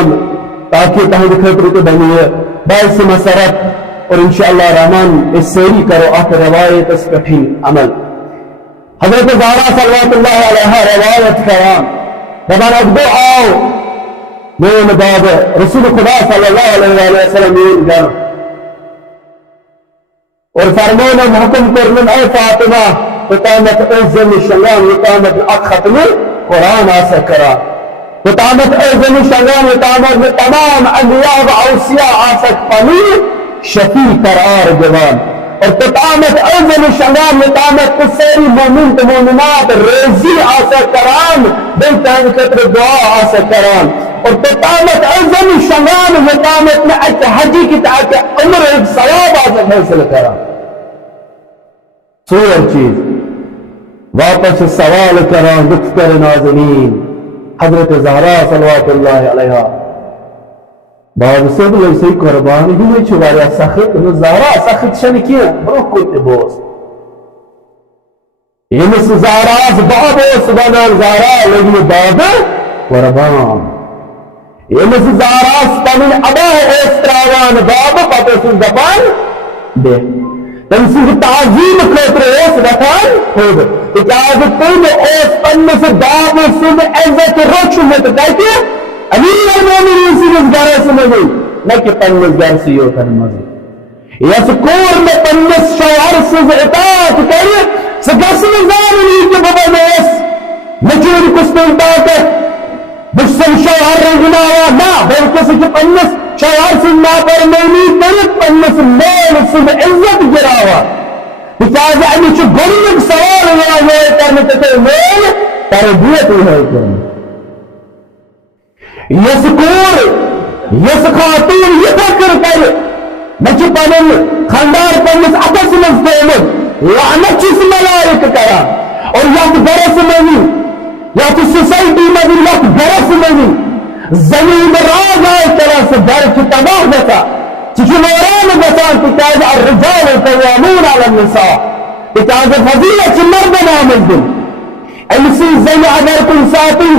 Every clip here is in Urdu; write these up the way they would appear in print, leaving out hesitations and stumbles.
کلام تاکہ تہند خطر تو بنی باعث مسرت اور انشاءاللہ الرحمن اس سیری کرو اخ روایت اس پٹھی عمل حضرت زہرا صلوات اللہ علیہ روایت کرام دبان اگدو آؤ میرے بعد رسول خدا صلی اللہ علیہ وسلم یہ اور فرمونا محکم کرن اے فاطمہ فتامت اعظم شنگان وطامت اختم قرآن آسا کرا فتامت اعظم شنگان وطامت تمام انبیاء و اوصیاء آسا پنی شفیع قرار جوان اور فتامت اعظم شنگان وطامت سیری مومن مومنات ریزی آسا کران بلتان خطر دعا آسا کران اور فتامت اعظم شنگان وطامت میں ایک حجی کی تاکہ عمر ایک ثواب آسا حاصل کران سور چیز واپس سوال کران لطف کر ناظرین حضرت زہرا صلوات اللہ علیہ بعد سب لوگ سی قربانی ہی نہیں چھواریا سخت زہرا سخت شن کیا برو کوئی بوس یہ مثل زہرا باب سبحان زہرا لیکن باب قربان یہ مثل زہرا پنن ابا استراوان باب پتہ سن دپان دے تنسیح تعظیم خطر اس وطان خود تکیاز تم اس پنس باب سن عزت رچمت کہتے امیر المومنین سنس گھر سمجھے نہ کہ پنس گھر سے یو کر مزے یس کور میں پنس شوہر سز اطاعت کرے سگسن زارنی کے بابا نیس نچور کستن طاقت بسن شوہر رنگناوا نا بلکہ سکے پنس شوہر سن نا پر مینی کرت پنس مول سن عزت گراوا بچاز امی چو گرنک سوال ہوئے کرنے تکے مول تربیت ہوئے کرنے یس کور یس خاتون یہ فکر کر نچی پنن خاندار پنس اکس مزدومت لعنت چیز ملائک کرا اور یک برس منی یا تو سوسائٹی میں بھی یک برس منی زمین راز آئے طرح سے گھر کی تباہ بتا چکی موران بسان تکاز الرجال قوامون علی النساء تکاز فضیلت مرد نامز دن ایسی زمین اگر کن ساتی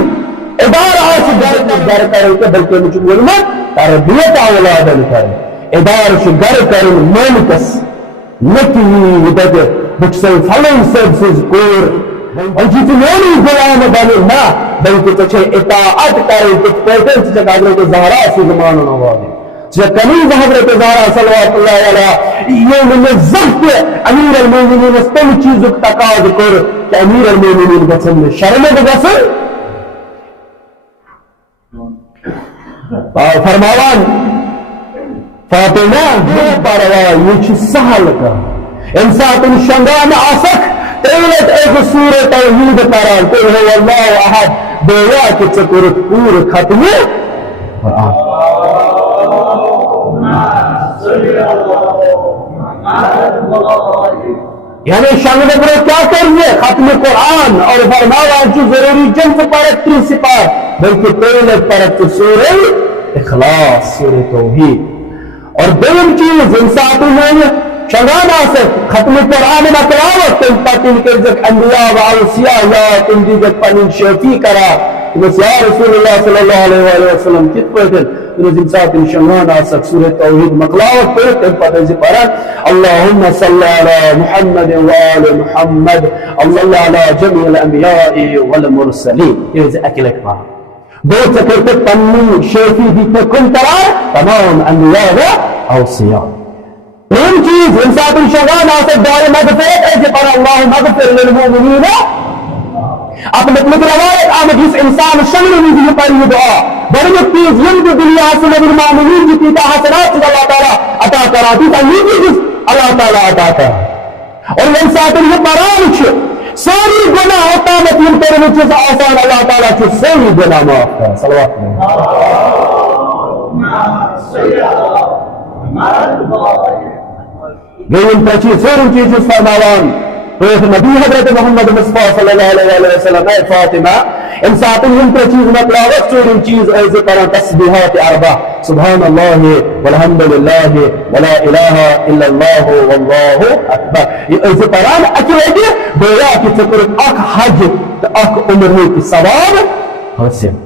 ادار آش گھر کرے کہ بلکہ مجھے بولنا تربیت اولادن کرے ادار شو گھر کرے ملکس نکی ودد بچسے فلن سبسز کور اور جیتی نوری غلام بنے نا بلکہ تچھے اطاعت کرے کچھ پیٹن تچھے حضرت زہرا سے زمان نوازے تچھے کنیز حضرت زہرا صلوات اللہ علیہ یہ من ضبط امیر المومنین اس پہلی چیزوں تقاض کر کہ امیر المومنین بچن میں شرم بگسر فرماوان فاطمہ دو پروا یہ چیز سہل کا انسان شنگان آسک تیلت ایک سور توحید پران قل هو اللہ احد بیا کہ چکر پور ختم قرآن یعنی شنگ برو کیا کریے ختم قرآن اور فرماوا جو ضروری جنس پرت تین سپار بلکہ تیلت پرت سور اخلاص سور توحید اور دیم چیز انسان میں شنگان آسک ختم قرآن مقلاوت تم پتن کرزک انبیاء و اوصیاء یا تم دیجک پنن شیفی کرا تمس یا رسول اللہ صلی اللہ علیہ وآلہ وسلم کت پویتن تمس انسات شنگان آسک سورة توحید مقلاوت پویت تم پتن سے پران اللہم صلی علی محمد و آل محمد اللہ علی جميع الانبیاء والمرسلین یہ سے اکلک پاہا دو چکرت پنن شیفی دیتا کن ترار تمام انبیاء و اوصیاء این چیز انسان شغان آسک دعائے مغفرت ایسے پر اللہ مغفر للمومنین اپنے روایت آمد جس انسان شغل میں بھی پر یہ دعا بڑی تیز یمد دنیا حسن بالمعمولین کی پیتا حسنات سے اللہ تعالیٰ عطا کرا دیتا یہ چیز اللہ تعالیٰ عطا کرا اور انسان یہ پران چھو ساری گناہ ہوتا مطلب تیرے میں چیز آسان اللہ تعالیٰ چھو ساری گناہ معاف کرا صلوات گئیم تچیز سورن چیز فرماوان حضرت نبی حضرت محمد مصطفیٰ صلی اللہ علیہ وسلم اے فاطمہ انسان ہم تچیز مطلب سورن چیز ایزی پران تسبیحات اربع سبحان اللہ والحمدللہ ولا الہ الا اللہ واللہ اکبر یہ ایزی پران اکیدی بیا کی فکر اک حج اک عمر کی ثواب حسن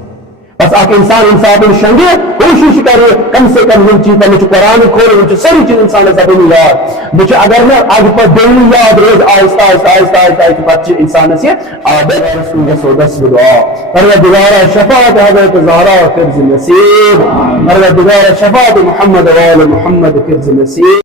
بس اک انسان انصاف شنگے کوشش کرے کم سے کم یہ چیز مجھے قرآن کھولے مجھے ساری چیز انسان زبانی یاد مجھے اگر نا اگ پر دینی یاد روز آہستہ آہستہ آہستہ آہستہ بچے انسان سے عادت رسول رسول دس بدعا پروردگار شفاعت حضرت زہرا فرض نصیب پروردگار شفاعت محمد وآل محمد فرض نصیب